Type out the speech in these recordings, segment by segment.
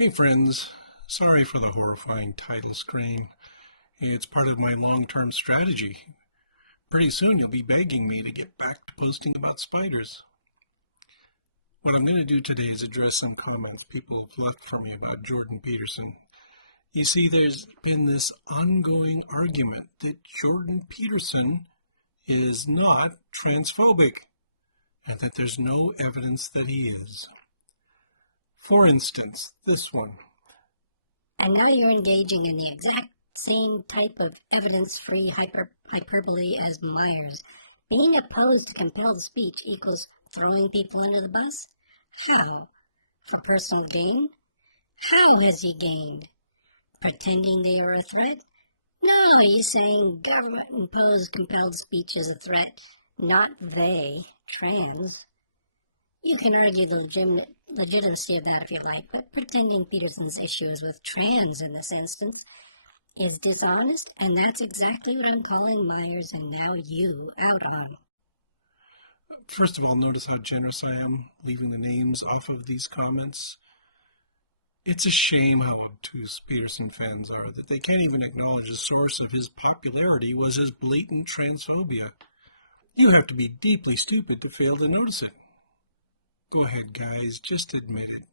Hey friends, sorry for the horrifying title screen. It's part of my long-term strategy. Pretty soon you'll be begging me to get back to posting about spiders. What I'm going to do today is address some comments people have left for me about Jordan Peterson. You see, there's been this ongoing argument that Jordan Peterson is not transphobic, and that there's no evidence that he is. For instance, this one. And now you're engaging in the exact same type of evidence-free hyperbole as Myers. Being opposed to compelled speech equals throwing people under the bus? How? For personal gain? How has he gained? Pretending they are a threat? No, he's saying government-imposed compelled speech is a threat, not they, trans. You can argue the legitimacy of that if you like, but pretending Peterson's issue is with trans in this instance is dishonest, and that's exactly what I'm calling Myers and now you out on. First of all, notice how generous I am leaving the names off of these comments. It's a shame how obtuse Peterson fans are that they can't even acknowledge the source of his popularity was his blatant transphobia. You have to be deeply stupid to fail to notice it. Go ahead, guys, just admit it.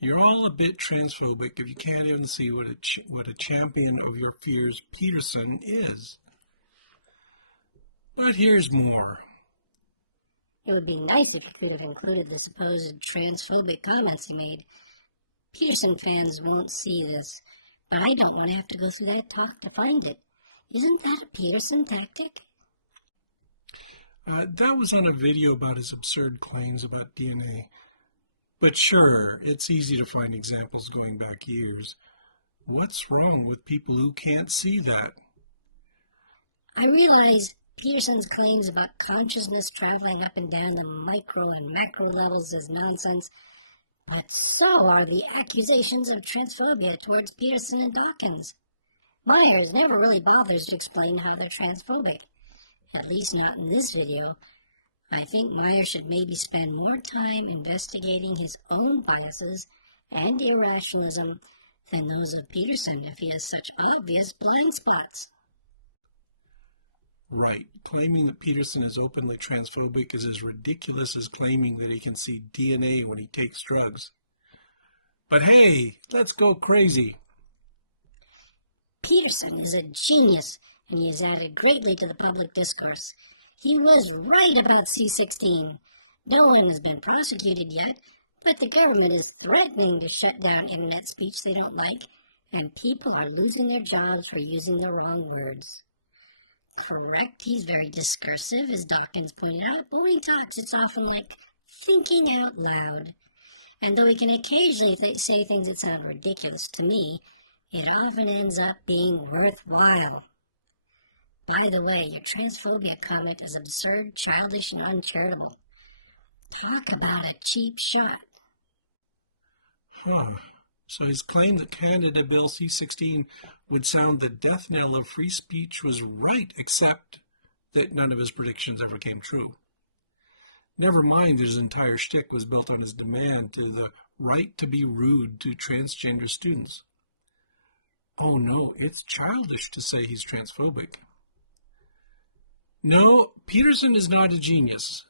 You're all a bit transphobic if you can't even see what a champion of your fears Peterson is. But here's more. It would be nice if you could have included the supposed transphobic comments he made. Peterson fans won't see this, but I don't want to have to go through that talk to find it. Isn't that a Peterson tactic? That was on a video about his absurd claims about DNA. But sure, it's easy to find examples going back years. What's wrong with people who can't see that? I realize Peterson's claims about consciousness traveling up and down the micro and macro levels is nonsense, but so are the accusations of transphobia towards Peterson and Dawkins. Myers never really bothers to explain how they're transphobic. At least not in this video. I think Myers should maybe spend more time investigating his own biases and irrationalism than those of Peterson if he has such obvious blind spots. Right. Claiming that Peterson is openly transphobic is as ridiculous as claiming that he can see DNA when he takes drugs. But hey, let's go crazy. Peterson is a genius, and he has added greatly to the public discourse. He was right about C-16. No one has been prosecuted yet, but the government is threatening to shut down internet speech they don't like, and people are losing their jobs for using the wrong words. Correct, he's very discursive, as Dawkins pointed out, but when he talks, it's often like thinking out loud. And though he can occasionally say things that sound ridiculous to me, it often ends up being worthwhile. By the way, your transphobia comment is absurd, childish, and uncharitable. Talk about a cheap shot. So his claim that Canada Bill C-16 would sound the death knell of free speech was right, except that none of his predictions ever came true. Never mind that his entire shtick was built on his demand to the right to be rude to transgender students. Oh no, it's childish to say he's transphobic. No, Peterson is not a genius.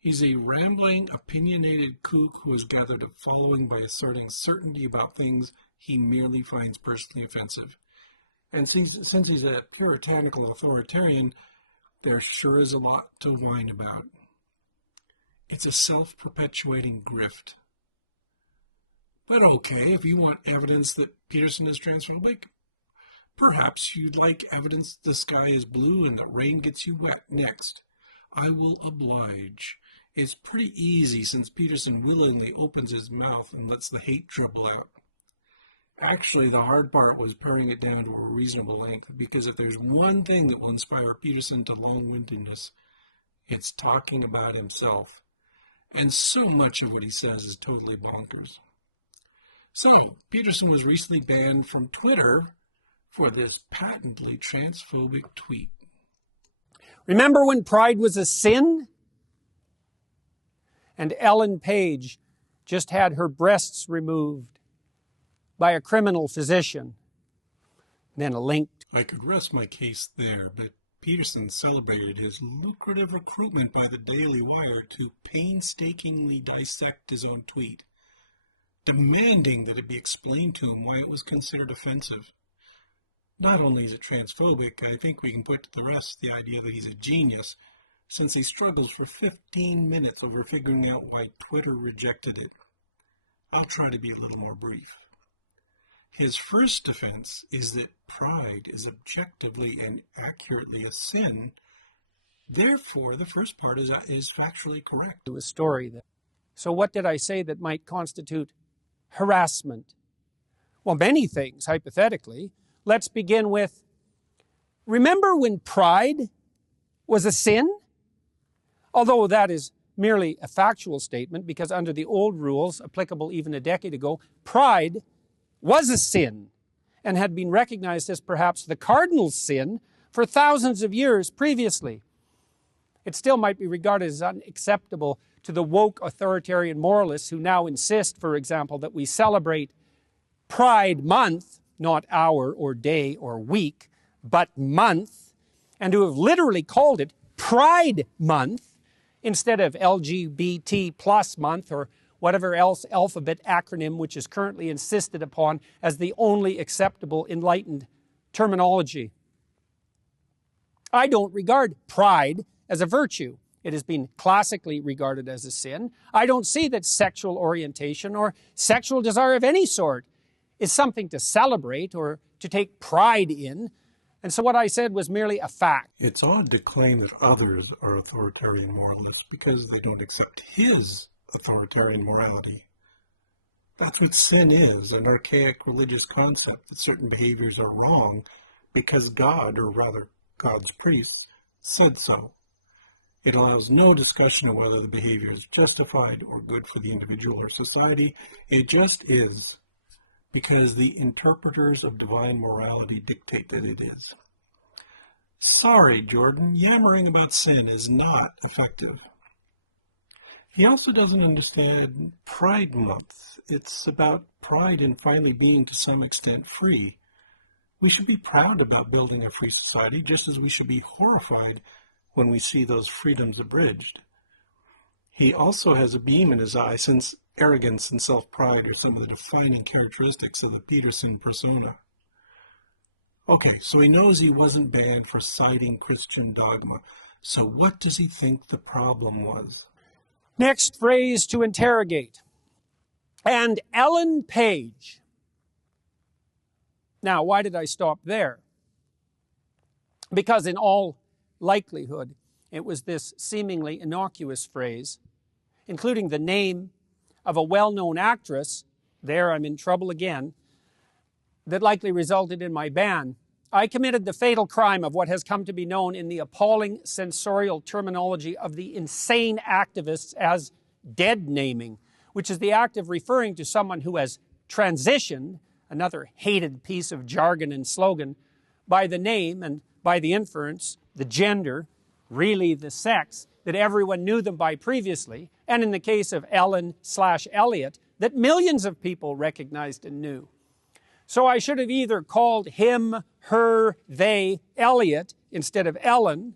He's a rambling, opinionated kook who has gathered a following by asserting certainty about things he merely finds personally offensive. And since he's a puritanical authoritarian, there sure is a lot to whine about. It's a self-perpetuating grift. But okay, if you want evidence that Peterson is transphobic, perhaps you'd like evidence the sky is blue and the rain gets you wet next. I will oblige. It's pretty easy since Peterson willingly opens his mouth and lets the hate dribble out. Actually, the hard part was paring it down to a reasonable length, because if there's one thing that will inspire Peterson to long-windedness, it's talking about himself. And so much of what he says is totally bonkers. So, Peterson was recently banned from Twitter for this patently transphobic tweet. Remember when pride was a sin? And Ellen Page just had her breasts removed. by a criminal physician. Then a link. I could rest my case there, but Peterson celebrated his lucrative recruitment by the Daily Wire to painstakingly dissect his own tweet, demanding that it be explained to him why it was considered offensive. Not only is it transphobic, I think we can put to the rest the idea that he's a genius, since he struggles for 15 minutes over figuring out why Twitter rejected it. I'll try to be a little more brief. His first defense is that pride is objectively and accurately a sin. Therefore, the first part is factually correct. To a story there. So what did I say that might constitute harassment? Well, many things, hypothetically. Let's begin with, remember when pride was a sin? Although that is merely a factual statement, because under the old rules, applicable even a decade ago, pride was a sin and had been recognized as perhaps the cardinal sin for thousands of years previously. It still might be regarded as unacceptable to the woke authoritarian moralists who now insist, for example, that we celebrate Pride Month, not hour or day or week, but month, and who have literally called it Pride Month instead of LGBT plus month or whatever else alphabet acronym which is currently insisted upon as the only acceptable enlightened terminology. I don't regard pride as a virtue. It has been classically regarded as a sin. I don't see that sexual orientation or sexual desire of any sort is something to celebrate or to take pride in. And so what I said was merely a fact. It's odd to claim that others are authoritarian moralists because they don't accept his authoritarian morality. That's what sin is, an archaic religious concept that certain behaviors are wrong because God, or rather God's priests, said so. It allows no discussion of whether the behavior is justified or good for the individual or society. It just is, because the interpreters of divine morality dictate that it is. Sorry, Jordan, yammering about sin is not effective. He also doesn't understand Pride Month. It's about pride in finally being to some extent free. We should be proud about building a free society, just as we should be horrified when we see those freedoms abridged. He also has a beam in his eye, since arrogance and self-pride are some of the defining characteristics of the Peterson persona. Okay, so he knows he wasn't banned for citing Christian dogma. So what does he think the problem was? Next phrase to interrogate. And Ellen Page. Now, why did I stop there? Because in all likelihood, it was this seemingly innocuous phrase, including the name of a well-known actress, there I'm in trouble again, that likely resulted in my ban. I committed the fatal crime of what has come to be known in the appalling sensorial terminology of the insane activists as dead naming, which is the act of referring to someone who has transitioned, another hated piece of jargon and slogan, by the name and by the inference, the gender, really the sex, that everyone knew them by previously, and in the case of Ellen/Elliot, that millions of people recognized and knew. So I should have either called him, her, they, Elliot, instead of Ellen,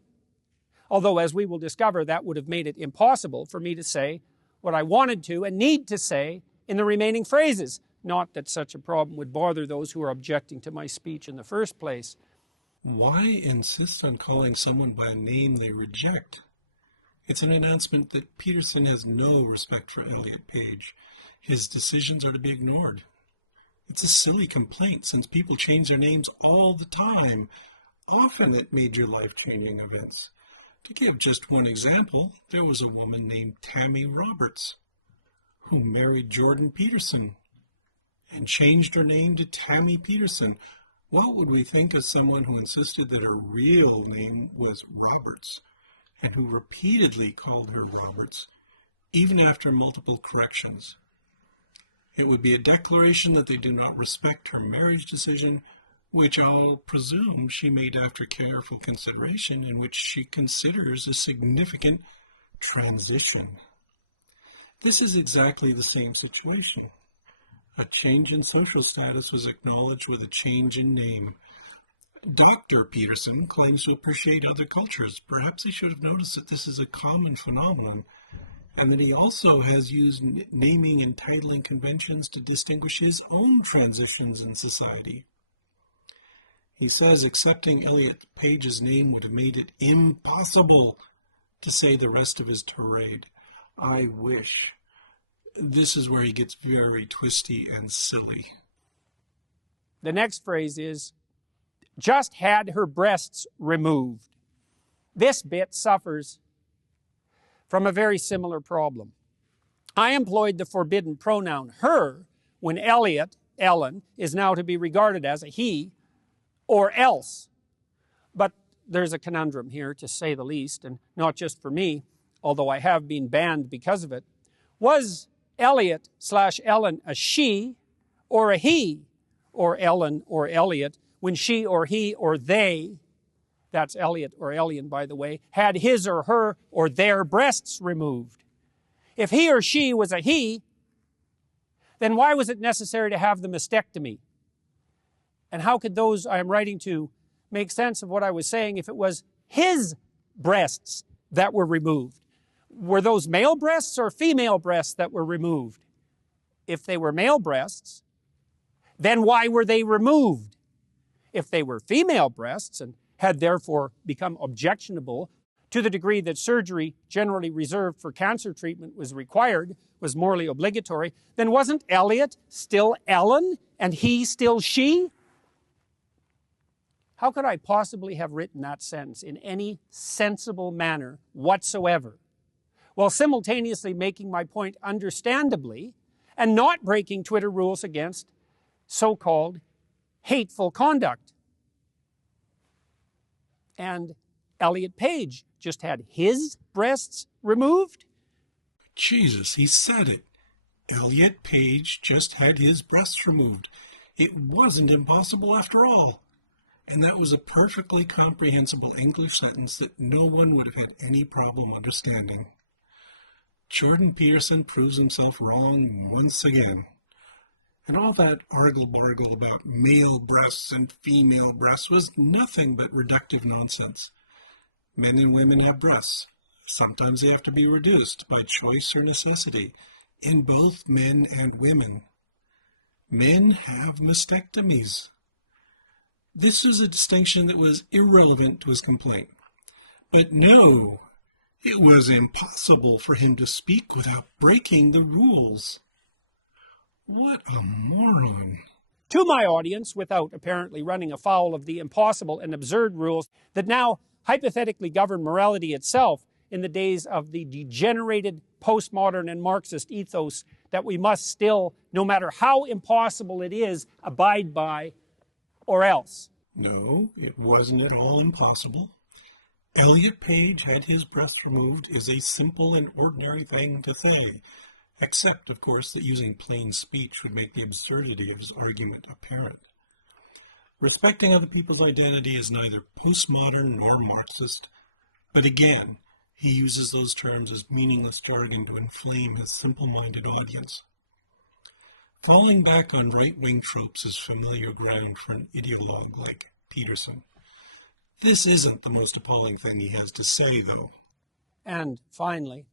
although as we will discover, that would have made it impossible for me to say what I wanted to and need to say in the remaining phrases. Not that such a problem would bother those who are objecting to my speech in the first place. Why insist on calling someone by a name they reject? It's an announcement that Peterson has no respect for Elliot Page. His decisions are to be ignored. It's a silly complaint, since people change their names all the time, often at major life-changing events. To give just one example, there was a woman named Tammy Roberts who married Jordan Peterson and changed her name to Tammy Peterson. What would we think of someone who insisted that her real name was Roberts and who repeatedly called her Roberts, even after multiple corrections? It would be a declaration that they did not respect her marriage decision, which I'll presume she made after careful consideration, in which she considers a significant transition. This is exactly the same situation. A change in social status was acknowledged with a change in name. Dr. Peterson claims to appreciate other cultures. Perhaps he should have noticed that this is a common phenomenon, and that he also has used naming and titling conventions to distinguish his own transitions in society. He says accepting Elliot Page's name would have made it impossible to say the rest of his tirade. I wish. This is where he gets very twisty and silly. The next phrase is, just had her breasts removed. This bit suffers from a very similar problem. I employed the forbidden pronoun her when Elliot, Ellen, is now to be regarded as a he or else. But there's a conundrum here, to say the least, and not just for me, although I have been banned because of it. Was Elliot/Ellen a she or a he, or Ellen or Elliot, when she or he or they, that's Elliot or Elian, by the way, had his or her or their breasts removed? If he or she was a he, then why was it necessary to have the mastectomy? And how could those I am writing to make sense of what I was saying if it was his breasts that were removed? Were those male breasts or female breasts that were removed? If they were male breasts, then why were they removed? If they were female breasts and had therefore become objectionable to the degree that surgery generally reserved for cancer treatment was required, was morally obligatory, then wasn't Elliot still Ellen and he still she? How could I possibly have written that sentence in any sensible manner whatsoever, while simultaneously making my point understandably and not breaking Twitter rules against so-called hateful conduct? And Elliot Page just had his breasts removed? Jesus, he said it. Elliot Page just had his breasts removed. It wasn't impossible after all. And that was a perfectly comprehensible English sentence that no one would have had any problem understanding. Jordan Peterson proves himself wrong once again. And all that argle-bargle about male breasts and female breasts was nothing but reductive nonsense. Men and women have breasts. Sometimes they have to be reduced by choice or necessity, in both men and women. Men have mastectomies. This was a distinction that was irrelevant to his complaint. But no, it was impossible for him to speak without breaking the rules. What a moron. To my audience, without apparently running afoul of the impossible and absurd rules that now hypothetically govern morality itself in the days of the degenerated postmodern and Marxist ethos that we must still, no matter how impossible it is, abide by, or else. No, it wasn't at all impossible. Elliot Page had his breasts removed is a simple and ordinary thing to say, except, of course, that using plain speech would make the absurdity of his argument apparent. Respecting other people's identity is neither postmodern nor Marxist, but again, he uses those terms as meaningless jargon to inflame his simple-minded audience. Falling back on right-wing tropes is familiar ground for an ideologue like Peterson. This isn't the most appalling thing he has to say, though. And finally,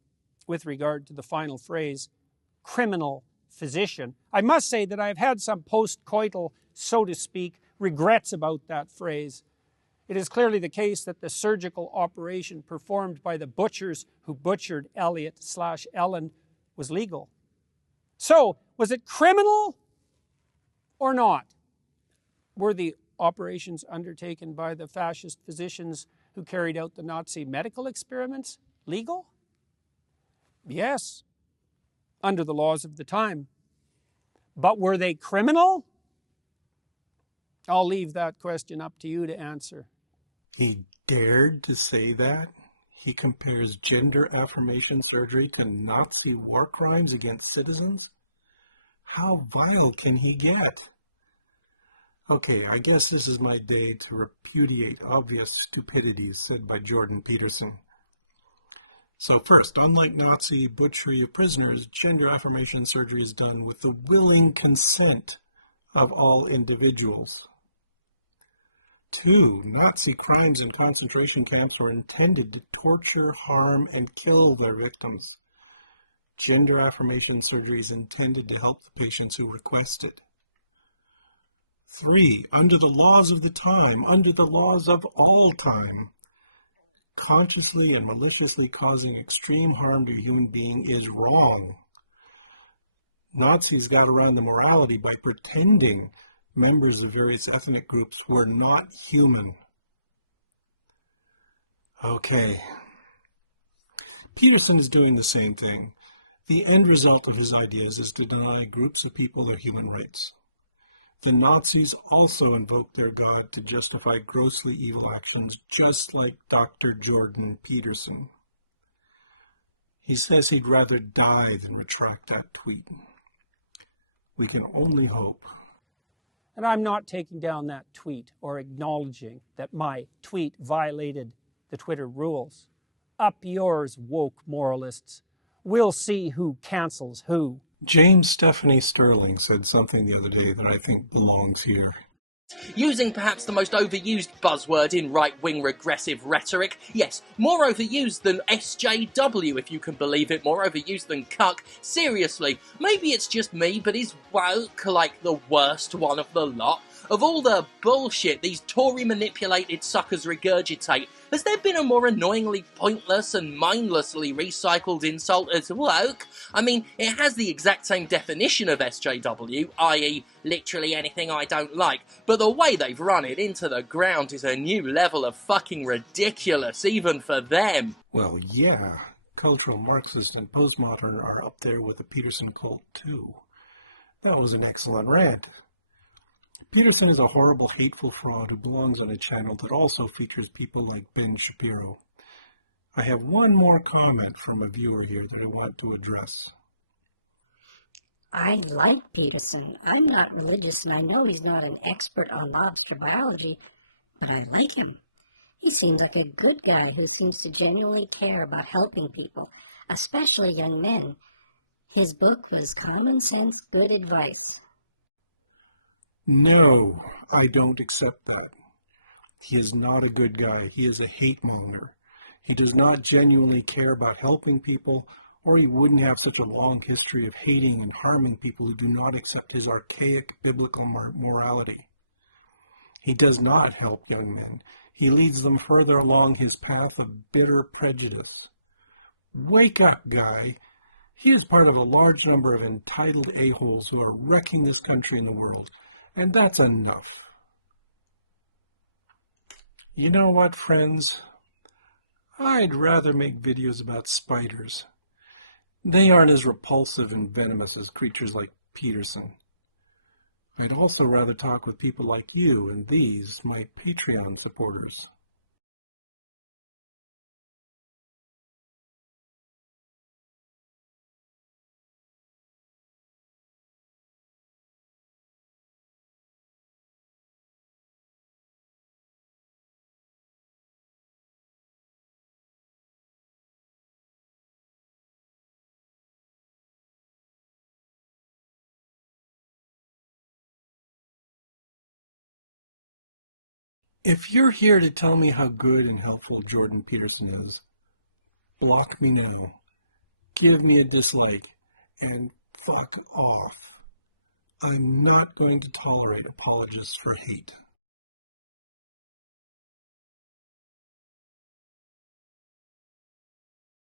with regard to the final phrase, criminal physician, I must say that I've had some post-coital, so to speak, regrets about that phrase. It is clearly the case that the surgical operation performed by the butchers who butchered Elliot/Ellen was legal. So, was it criminal or not? Were the operations undertaken by the fascist physicians who carried out the Nazi medical experiments legal? Yes, under the laws of the time. But were they criminal? I'll leave that question up to you to answer. He dared to say that? He compares gender affirmation surgery to Nazi war crimes against citizens? How vile can he get? Okay, I guess this is my day to repudiate obvious stupidities said by Jordan Peterson. So first, unlike Nazi butchery of prisoners, gender affirmation surgery is done with the willing consent of all individuals. 2, Nazi crimes in concentration camps were intended to torture, harm, and kill their victims. Gender affirmation surgery is intended to help the patients who request it. 3, under the laws of the time, under the laws of all time, consciously and maliciously causing extreme harm to a human being is wrong. Nazis got around the morality by pretending members of various ethnic groups were not human. Okay. Peterson is doing the same thing. The end result of his ideas is to deny groups of people their human rights. The Nazis also invoked their God to justify grossly evil actions, just like Dr. Jordan Peterson. He says he'd rather die than retract that tweet. We can only hope. And I'm not taking down that tweet or acknowledging that my tweet violated the Twitter rules. Up yours, woke moralists. We'll see who cancels who. James Stephanie Sterling said something the other day that I think belongs here. Using perhaps the most overused buzzword in right-wing regressive rhetoric. Yes, more overused than SJW, if you can believe it, more overused than cuck. Seriously, maybe it's just me, but is woke like the worst one of the lot? Of all the bullshit these Tory-manipulated suckers regurgitate, has there been a more annoyingly pointless and mindlessly recycled insult as woke? I mean, it has the exact same definition of SJW, i.e. literally anything I don't like, but the way they've run it into the ground is a new level of fucking ridiculous, even for them. Well, yeah, cultural Marxist and postmodern are up there with the Peterson cult, too. That was an excellent rant. Peterson is a horrible, hateful fraud who belongs on a channel that also features people like Ben Shapiro. I have one more comment from a viewer here that I want to address. I like Peterson. I'm not religious, and I know he's not an expert on lobster biology, but I like him. He seems like a good guy who seems to genuinely care about helping people, especially young men. His book was Common Sense Good Advice. No, I don't accept that. He is not a good guy. He is a hate monger. He does not genuinely care about helping people, or he wouldn't have such a long history of hating and harming people who do not accept his archaic biblical morality. He does not help young men. He leads them further along his path of bitter prejudice. Wake up, guy. He is part of a large number of entitled a-holes who are wrecking this country and the world. And that's enough. You know what, friends? I'd rather make videos about spiders. They aren't as repulsive and venomous as creatures like Peterson. I'd also rather talk with people like you and these, my Patreon supporters. If you're here to tell me how good and helpful Jordan Peterson is, block me now, give me a dislike, and fuck off. I'm not going to tolerate apologists for hate.